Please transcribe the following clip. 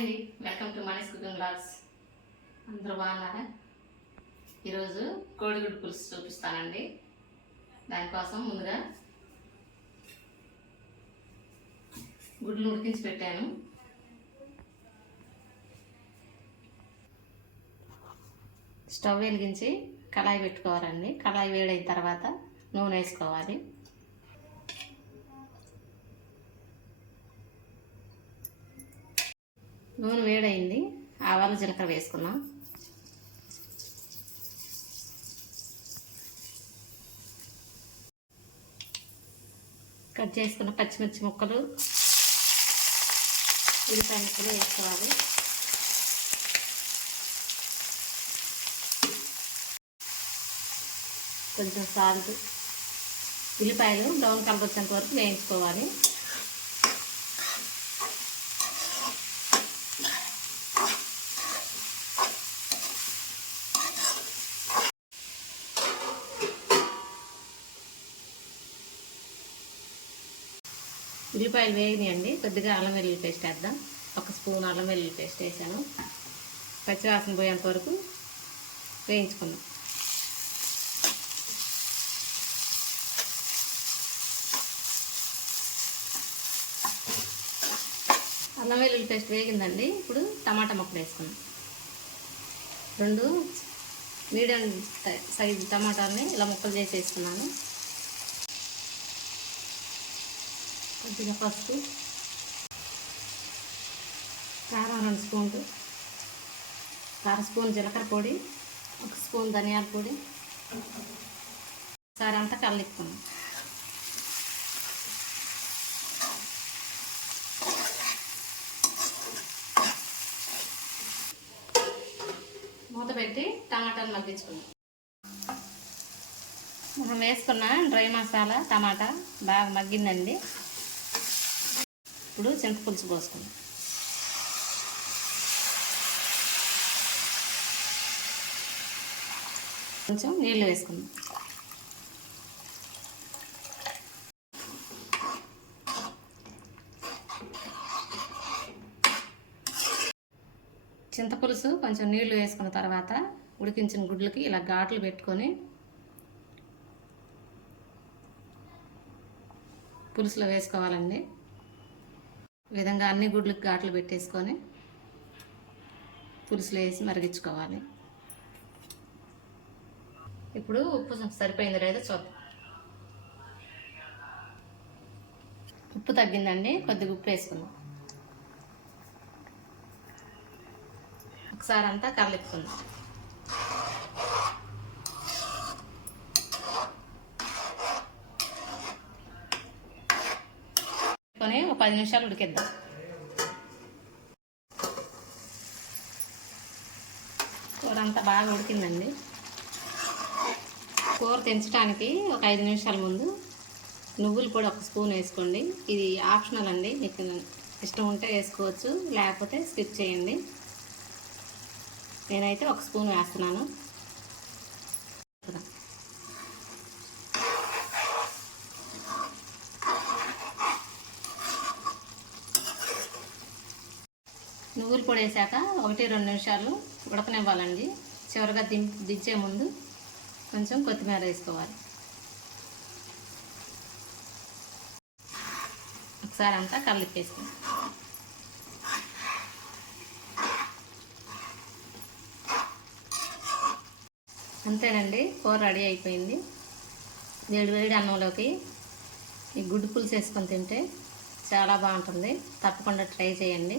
అండి, welcome to మనీస్ cooking vlogs. అందరూ బాగున్నారా? ఈరోజు కోడిగుడ్డు పులుసు చూపిస్తానండి. దానికోసం ముందుగా గుడ్లు ఉడికించి పెట్టాను. స్టవ్ వెలిగించి కళాయి పెట్టుకోవాలండి. కళాయి వేడైన తర్వాత నూనె వేసుకోవాలి. నూనె వేడైంది. ఆవాలు జీలకర్ర వేసుకున్నాం. కట్ చేసుకున్న పచ్చిమిర్చి ముక్కలు, ఉల్లిపాయ ముక్కలు వేసుకోవాలి. కొంచెం సాల్ట్, ఉల్లిపాయలు బ్రౌన్ కలర్ వచ్చేంత వరకు వేయించుకోవాలి. ఉల్లిపాయలు వేగినాయండి. కొద్దిగా అల్లం వెల్లుల్లి పేస్ట్ వేద్దాం. 1 స్పూన్ అల్లం వెల్లుల్లి పేస్ట్ వేసాను. పచ్చివాసన పోయేంత వరకు వేయించుకుందాం. అల్లం వెల్లుల్లి పేస్ట్ వేగిందండి. ఇప్పుడు టమాటా ముక్కలు వేసుకుందాం. 2 మీడియం సైజు టమాటాలని ఇలా ముక్కలు చేసి వేసుకున్నాను. కొద్దిగా పసుపు, కారం 2 స్పూన్లు, 1/2 స్పూన్ జీలకర్ర పొడి, 1 స్పూన్ ధనియాల పొడి. ఒకసారి అంతా కలుపుకున్నాం. మూత పెట్టి టమాటాలు మగ్గించుకున్నాం. మనం వేసుకున్న డ్రై మసాలా టమాటా బాగా మగ్గిందండి. ఇప్పుడు చింతపులుసు పోసుకుందాం. కొంచెం నీళ్ళు వేసుకుందాం. చింతపులుసు కొంచెం నీళ్లు వేసుకున్న తర్వాత ఉడికించిన గుడ్లకి ఇలా ఘాట్లు పెట్టుకొని పులుసులో వేసుకోవాలండి. ఈ విధంగా అన్ని గుడ్లకు ఘాట్లు పెట్టేసుకొని పులుసులో వేసి మరిగించుకోవాలి. ఇప్పుడు ఉప్పు సరిపోయిందో లేదో చూద్దాం. ఉప్పు తగ్గిందండి. కొద్దిగా ఉప్పు వేసుకుందాం. ఒకసారి అంతా కలుపుకుందాం. ఒక 10 నిమిషాలు ఉడికిద్దాం. కూర అంతా బాగా ఉడికిందండి. కూర తెంచడానికి ఒక 5 నిమిషాల ముందు నువ్వుల పొడి 1 స్పూన్ వేసుకోండి. ఇది ఆప్షనల్ అండి. మీకు ఇష్టం ఉంటే వేసుకోవచ్చు, లేకపోతే స్కిప్ చేయండి. నేనైతే 1 స్పూన్ వేస్తున్నాను. నువ్వుల పొడి వేసాక 1-2 నిమిషాలు ఉడకనివ్వాలండి. చివరిగా దించే ముందు కొంచెం కొత్తిమీర వేసుకోవాలి. ఒకసారి అంతా కలిపేసుకోండి. అంతేనండి, కూర రెడీ అయిపోయింది. వేడి అన్నంలోకి ఈ గుడ్డు పులుసు వేసుకొని తింటే చాలా బాగుంటుంది. తప్పకుండా ట్రై చేయండి.